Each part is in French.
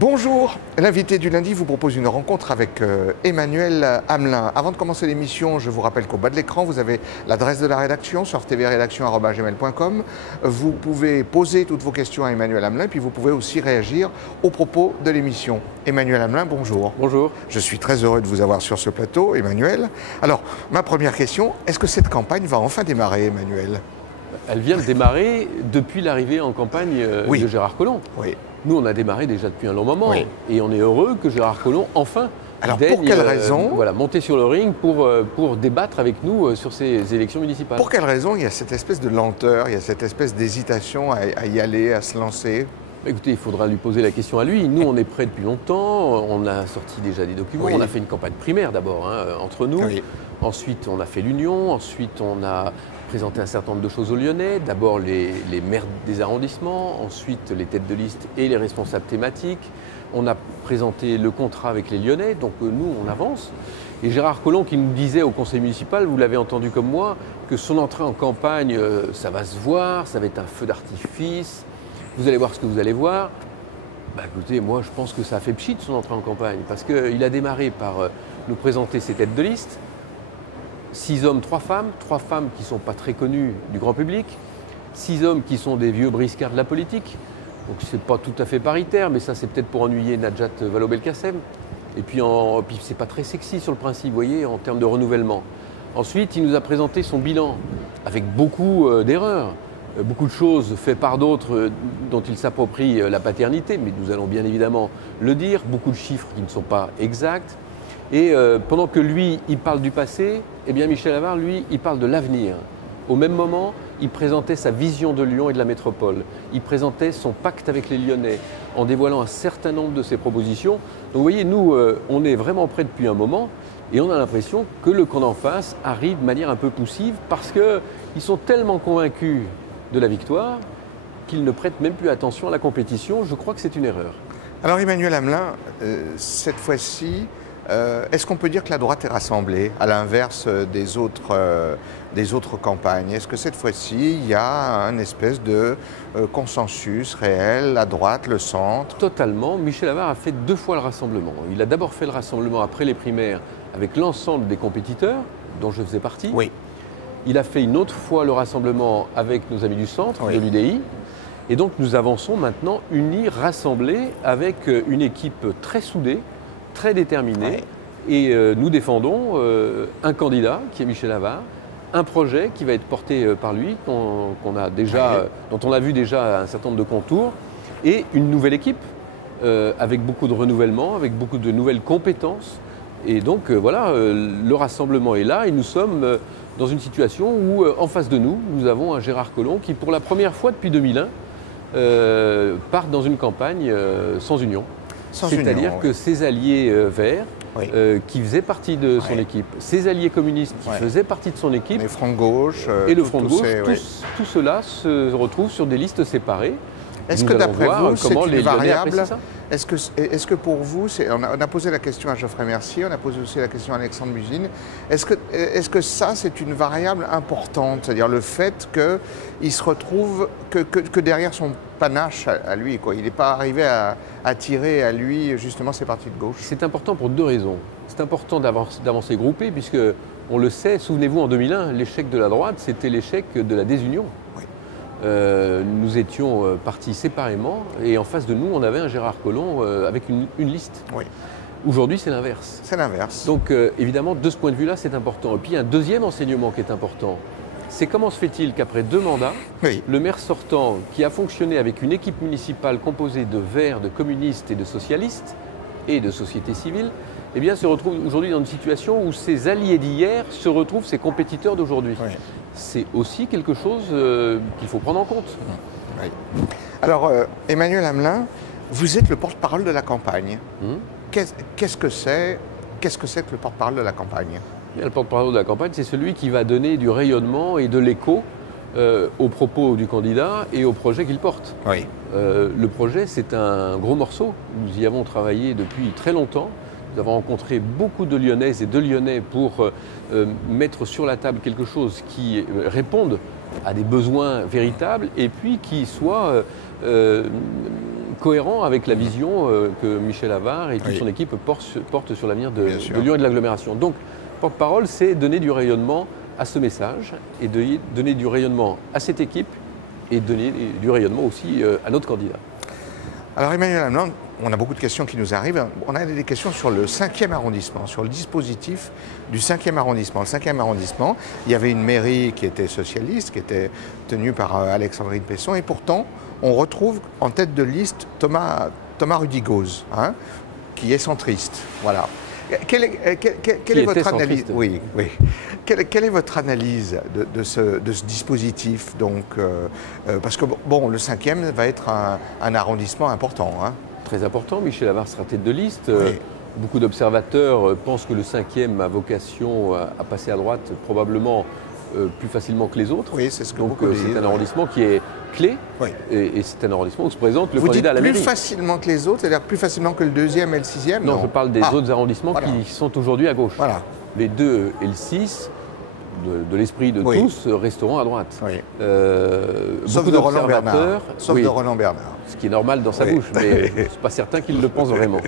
Bonjour, l'invité du lundi vous propose une rencontre avec Emmanuel Hamelin. Avant de commencer l'émission, je vous rappelle qu'au bas de l'écran, vous avez l'adresse de la rédaction, surftvrédaction@gmail.com. Vous pouvez poser toutes vos questions à Emmanuel Hamelin, puis vous pouvez aussi réagir aux propos de l'émission. Emmanuel Hamelin, bonjour. Bonjour. Je suis très heureux de vous avoir sur ce plateau, Emmanuel. Alors, ma première question, est-ce que cette campagne va enfin démarrer, Emmanuel ? Elle vient de démarrer depuis l'arrivée en campagne Oui. de Gérard Collomb. Oui. Nous, on a démarré déjà depuis un long moment. Oui. Et on est heureux que Gérard Collomb, enfin, Alors, pour quelle raison monter sur le ring pour débattre avec nous sur ces élections municipales. Pour quelle raison il y a cette espèce de lenteur, il y a cette espèce d'hésitation à y aller, à se lancer ? Écoutez, il faudra lui poser la question à lui. Nous, on est prêts depuis longtemps. On a sorti déjà des documents. Oui. On a fait une campagne primaire d'abord, entre nous. Oui. Ensuite, on a fait l'union. Ensuite, on a présenté un certain nombre de choses aux Lyonnais. D'abord, les maires des arrondissements. Ensuite, les têtes de liste et les responsables thématiques. On a présenté le contrat avec les Lyonnais. Donc, nous, on avance. Et Gérard Collomb qui nous disait au conseil municipal, vous l'avez entendu comme moi, que son entrée en campagne, ça va se voir, ça va être un feu d'artifice. Vous allez voir ce que vous allez voir. Bah, écoutez, moi je pense que ça a fait pchit son entrée en campagne, parce qu'il a démarré par nous présenter ses têtes de liste. 6 hommes, 3 femmes qui ne sont pas très connues du grand public, 6 hommes qui sont des vieux briscards de la politique. Donc c'est pas tout à fait paritaire, mais ça c'est peut-être pour ennuyer Najat Vallaud-Belkacem. Et puis, c'est pas très sexy sur le principe, vous voyez, en termes de renouvellement. Ensuite, il nous a présenté son bilan avec beaucoup d'erreurs. Beaucoup de choses faites par d'autres dont il s'approprie la paternité, mais nous allons bien évidemment le dire, beaucoup de chiffres qui ne sont pas exacts. Et pendant que lui, il parle du passé, eh bien Michel Avare, lui, il parle de l'avenir. Au même moment, il présentait sa vision de Lyon et de la métropole. Il présentait son pacte avec les Lyonnais en dévoilant un certain nombre de ses propositions. Donc vous voyez, nous, on est vraiment prêts depuis un moment et on a l'impression que le camp d'en face arrive de manière un peu poussive parce qu'ils sont tellement convaincus de la victoire qu'ils ne prêtent même plus attention à la compétition. Je crois que c'est une erreur. Alors Emmanuel Hamelin, cette fois-ci, est-ce qu'on peut dire que la droite est rassemblée, à l'inverse des autres campagnes? Est-ce que cette fois-ci, il y a un espèce de consensus réel, la droite, le centre? Totalement. Michel Avare a fait 2 fois le rassemblement. Il a d'abord fait le rassemblement après les primaires avec l'ensemble des compétiteurs, dont je faisais partie. Oui. Il a fait une autre fois le rassemblement avec nos amis du centre, Oui. de l'UDI. Et donc nous avançons maintenant unis, rassemblés, avec une équipe très soudée, très déterminée. Oui. Et nous défendons un candidat qui est Michel Avare, un projet qui va être porté par lui, dont on a vu déjà un certain nombre de contours, et une nouvelle équipe avec beaucoup de renouvellement, avec beaucoup de nouvelles compétences. Et donc voilà, le rassemblement est là et nous sommes dans une situation où, en face de nous, nous avons un Gérard Collomb qui, pour la première fois depuis 2001, part dans une campagne sans union. C'est-à-dire que ses alliés verts, Oui. qui faisaient partie de son équipe, ses alliés communistes qui faisaient partie de son équipe, Les Front de Gauche, et le Front de Gauche, oui. tout cela se retrouve sur des listes séparées. Est-ce Nous que allons d'après voir vous, c'est comment une les Lyonnais variable? apprécient ça. Est-ce que pour vous, on a posé la question à Geoffrey Mercier, on a posé aussi la question à Alexandre Musine, est-ce que ça, c'est une variable importante? C'est-à-dire le fait qu'il se retrouve, que derrière son panache à lui, quoi. Il n'est pas arrivé à attirer à lui justement ses partis de gauche? C'est important pour 2 raisons. C'est important d'avancer groupé, puisque on le sait, souvenez-vous, en 2001, l'échec de la droite, c'était l'échec de la désunion. Oui. Nous étions partis séparément et en face de nous, on avait un Gérard Collomb avec une liste. Oui. Aujourd'hui, c'est l'inverse. C'est l'inverse. Donc évidemment, de ce point de vue-là, c'est important. Et puis, il y a un deuxième enseignement qui est important. C'est comment se fait-il qu'après 2 mandats, Oui. le maire sortant, qui a fonctionné avec une équipe municipale composée de verts, de communistes et de socialistes, et de société civile, eh bien, se retrouve aujourd'hui dans une situation où ses alliés d'hier se retrouvent ses compétiteurs d'aujourd'hui. Oui. C'est aussi quelque chose qu'il faut prendre en compte. Oui. Alors, Emmanuel Hamelin, vous êtes le porte-parole de la campagne. Qu'est-ce que c'est que le porte-parole de la campagne? Le porte-parole de la campagne, c'est celui qui va donner du rayonnement et de l'écho aux propos du candidat et au projet qu'il porte. Oui. Le projet, c'est un gros morceau. Nous y avons travaillé depuis très longtemps. Nous avons rencontré beaucoup de Lyonnaises et de Lyonnais pour mettre sur la table quelque chose qui réponde à des besoins véritables et puis qui soit cohérent avec la vision que Michel Avare et toute son équipe portent sur l'avenir de Lyon et de l'agglomération. Donc, porte-parole, c'est donner du rayonnement à ce message et donner du rayonnement à cette équipe et donner du rayonnement aussi à notre candidat. Alors Emmanuel Amelin, on a beaucoup de questions qui nous arrivent. On a des questions sur le 5e arrondissement, sur le dispositif du 5e arrondissement. Le 5e arrondissement, il y avait une mairie qui était socialiste, qui était tenue par Alexandrine Pesson, et pourtant, on retrouve en tête de liste Thomas Rudigoz, hein, qui est centriste. Voilà. Quelle est votre analyse? Oui. Quelle est votre analyse de ce dispositif donc, parce que bon, le 5e va être un arrondissement important. Hein. Très important. Michel Avare sera tête de liste. Oui. Beaucoup d'observateurs pensent que le 5e a vocation à passer à droite probablement plus facilement que les autres. Oui, c'est ce que donc c'est un arrondissement qui est clé et c'est un arrondissement où se présente le candidat à la mairie. Plus facilement que les autres, c'est-à-dire plus facilement que le 2e et le 6e? Non, je parle des autres arrondissements qui sont aujourd'hui à gauche. Voilà. Les 2 et le 6, de l'esprit de tous, resteront à droite. Oui. Sauf de Roland Bernard. Sauf de Roland Bernard. Ce qui est normal dans sa bouche, mais je ne suis pas certain qu'il le pense vraiment.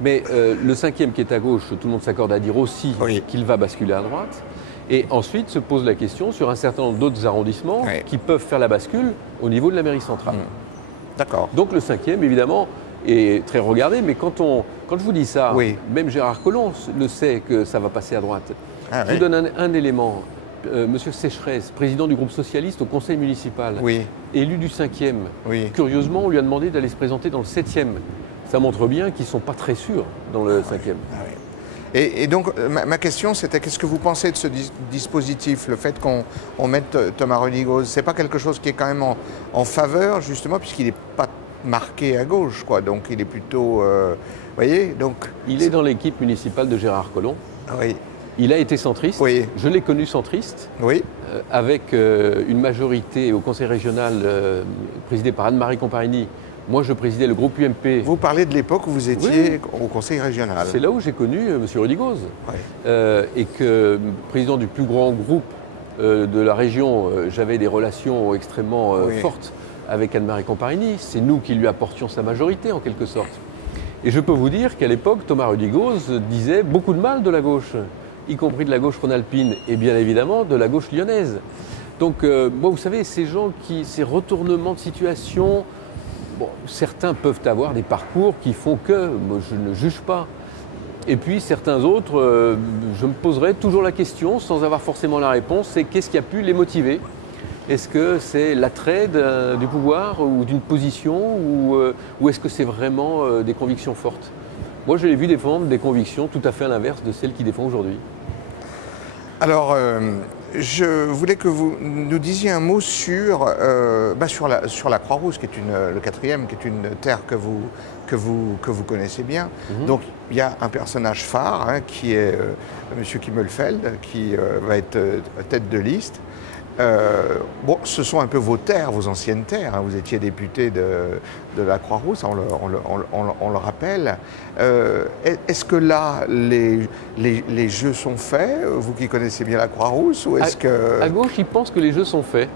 Mais le 5e qui est à gauche, tout le monde s'accorde à dire aussi qu'il va basculer à droite. Et ensuite se pose la question sur un certain nombre d'autres arrondissements qui peuvent faire la bascule au niveau de la mairie centrale. D'accord. Donc le 5e, évidemment, est très regardé, mais quand je vous dis ça, même Gérard Collomb le sait que ça va passer à droite. Je vous donne un élément. Monsieur Sécheresse, président du groupe socialiste au conseil municipal, élu du 5e, curieusement, on lui a demandé d'aller se présenter dans le 7e. Ça montre bien qu'ils ne sont pas très sûrs dans le 5e. Et donc, ma question, c'était qu'est-ce que vous pensez de ce dispositif, le fait qu'on mette Thomas Rudigoz? C'est pas quelque chose qui est quand même en faveur, justement, puisqu'il n'est pas marqué à gauche, quoi. Donc, il est plutôt... vous voyez, donc... Il est dans l'équipe municipale de Gérard Collomb. Oui. Il a été centriste. Je l'ai connu centriste. Avec une majorité au conseil régional présidée par Anne-Marie Comparini. Moi, je présidais le groupe UMP. Vous parlez de l'époque où vous étiez au conseil régional. C'est là où j'ai connu M. Rudigoz. Et que, président du plus grand groupe de la région, j'avais des relations extrêmement fortes avec Anne-Marie Comparini. C'est nous qui lui apportions sa majorité, en quelque sorte. Et je peux vous dire qu'à l'époque, Thomas Rudigoz disait beaucoup de mal de la gauche, y compris de la gauche rhône-alpine et bien évidemment de la gauche lyonnaise. Donc, moi, vous savez, ces retournements de situation... Bon, certains peuvent avoir des parcours qui font que, moi je ne juge pas. Et puis certains autres, je me poserai toujours la question, sans avoir forcément la réponse, c'est qu'est-ce qui a pu les motiver? Est-ce que c'est l'attrait du pouvoir ou d'une position ou est-ce que c'est vraiment des convictions fortes? Moi je l'ai vu défendre des convictions tout à fait à l'inverse de celles qu'il défend aujourd'hui. Alors, je voulais que vous nous disiez un mot sur la Croix-Rousse, qui est le 4e, qui est une terre que vous connaissez bien. Donc, il y a un personnage phare, hein, qui est M. Kimmelfeld, qui va être tête de liste. Bon, ce sont un peu vos terres, vos anciennes terres. Hein. Vous étiez député de la Croix-Rousse, on le rappelle. Est-ce que là, les jeux sont faits, vous qui connaissez bien la Croix-Rousse, ou est-ce que... À gauche, ils pensent que les jeux sont faits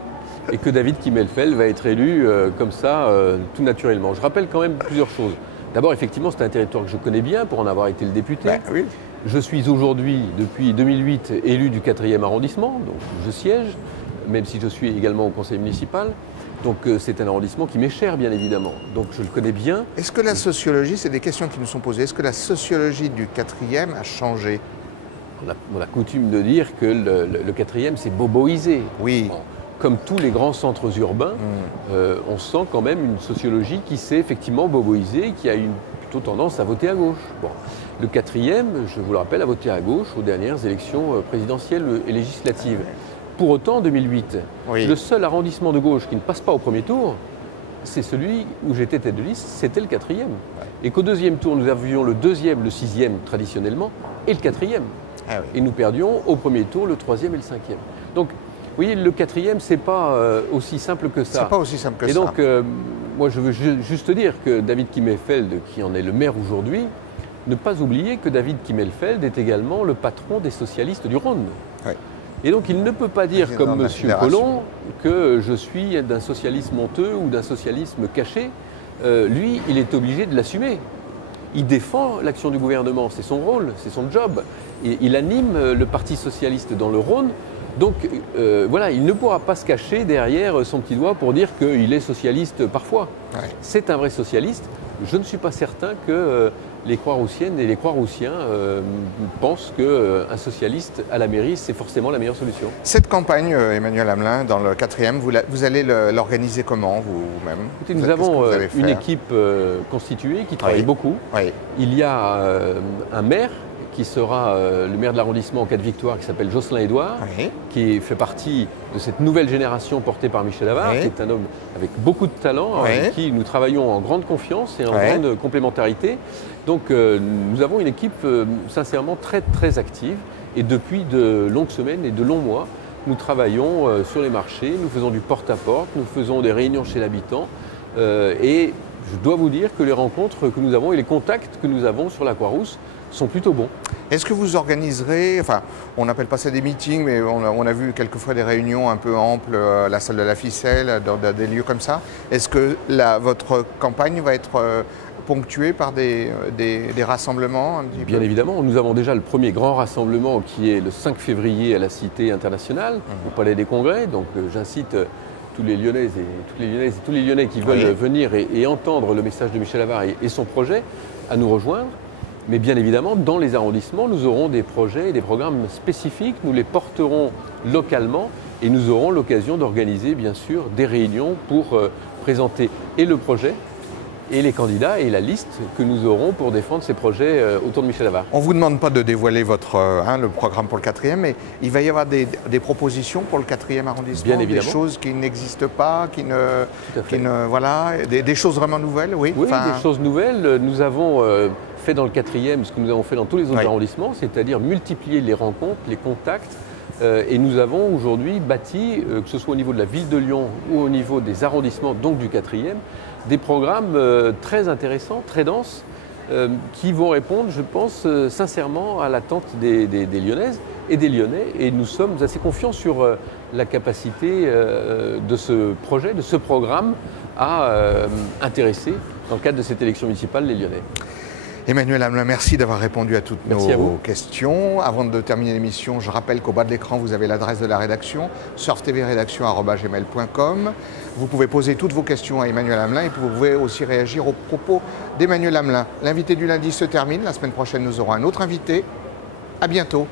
et que David Kimmelfeld va être élu comme ça, tout naturellement. Je rappelle quand même plusieurs choses. D'abord, effectivement, c'est un territoire que je connais bien pour en avoir été le député. Je suis aujourd'hui, depuis 2008, élu du 4e arrondissement, donc je siège, même si je suis également au conseil municipal. Donc c'est un arrondissement qui m'est cher, bien évidemment. Donc je le connais bien. Est-ce que la sociologie, c'est des questions qui nous sont posées, est-ce que la sociologie du 4e a changé? On a coutume de dire que le 4e, c'est boboisé. Oui. Bon, comme tous les grands centres urbains, on sent quand même une sociologie qui s'est effectivement boboisée, qui a plutôt tendance à voter à gauche. Bon. Le 4e, je vous le rappelle, a voté à gauche aux dernières élections présidentielles et législatives. Pour autant, en 2008, le seul arrondissement de gauche qui ne passe pas au premier tour, c'est celui où j'étais tête de liste, c'était le 4e. Et qu'au deuxième tour, nous avions le 2e, le 6e traditionnellement, et le 4e. Et nous perdions au premier tour le 3e et le 5e. Donc, vous voyez, le 4e, c'est pas aussi simple que ça. C'est pas aussi simple que ça. Et donc, moi, je veux juste dire que David Kimmelfeld, qui en est le maire aujourd'hui, ne pas oublier que David Kimmelfeld est également le patron des socialistes du Rhône. Et donc il ne peut pas dire, comme M. Collomb, que je suis d'un socialisme honteux ou d'un socialisme caché. lui, il est obligé de l'assumer. Il défend l'action du gouvernement, c'est son rôle, c'est son job. Et il anime le Parti socialiste dans le Rhône. Donc voilà, il ne pourra pas se cacher derrière son petit doigt pour dire qu'il est socialiste parfois. Ouais. C'est un vrai socialiste. Je ne suis pas certain que les Croix-Roussiennes et les Croix-Roussiens pensent qu'un socialiste à la mairie, c'est forcément la meilleure solution. Cette campagne, Emmanuel Hamelin, dans le 4e, vous allez l'organiser comment vous-même? Écoutez, nous avons une équipe constituée qui travaille beaucoup. Oui. Il y a un maire qui sera le maire de l'arrondissement en cas de victoire, qui s'appelle Jocelyn Édouard, oui, qui fait partie de cette nouvelle génération portée par Michel Avare, oui, qui est un homme avec beaucoup de talent, oui, avec qui nous travaillons en grande confiance et en oui, grande complémentarité. Donc nous avons une équipe sincèrement très très active et depuis de longues semaines et de longs mois, nous travaillons sur les marchés, nous faisons du porte-à-porte, nous faisons des réunions chez l'habitant et je dois vous dire que les rencontres que nous avons et les contacts que nous avons sur la Croix-Rousse sont plutôt bons. Est-ce que vous organiserez, enfin on n'appelle pas ça des meetings, mais on a vu quelquefois des réunions un peu amples, la salle de la ficelle, dans des lieux comme ça. Est-ce que votre campagne va être ponctuée par des rassemblements un petit peu? Bien évidemment, nous avons déjà le premier grand rassemblement qui est le 5 février à la Cité internationale, au Palais des Congrès. Donc j'incite tous les Lyonnaises et tous les Lyonnais qui veulent venir et entendre le message de Michel Avare et son projet à nous rejoindre. Mais bien évidemment, dans les arrondissements, nous aurons des projets et des programmes spécifiques, nous les porterons localement et nous aurons l'occasion d'organiser bien sûr des réunions pour présenter et le projet et les candidats et la liste que nous aurons pour défendre ces projets autour de Michel Avare. On ne vous demande pas de dévoiler le programme pour le 4e, mais il va y avoir des propositions pour le 4e arrondissement, bien évidemment, des choses qui n'existent pas, voilà, des choses vraiment nouvelles, oui. Oui, des choses nouvelles. Nous avons fait dans le 4e ce que nous avons fait dans tous les autres arrondissements, c'est-à-dire multiplier les rencontres, les contacts. Et nous avons aujourd'hui bâti, que ce soit au niveau de la ville de Lyon ou au niveau des arrondissements, donc du 4e, des programmes très intéressants, très denses, qui vont répondre, je pense, sincèrement à l'attente des Lyonnaises et des Lyonnais. Et nous sommes assez confiants sur la capacité de ce projet, de ce programme, à intéresser, dans le cadre de cette élection municipale, les Lyonnais. Emmanuel Hamelin, merci d'avoir répondu à toutes nos questions. Avant de terminer l'émission, je rappelle qu'au bas de l'écran, vous avez l'adresse de la rédaction, surftvrédaction@gmail.com. Vous pouvez poser toutes vos questions à Emmanuel Hamelin et vous pouvez aussi réagir aux propos d'Emmanuel Hamelin. L'invité du lundi se termine. La semaine prochaine, nous aurons un autre invité. À bientôt.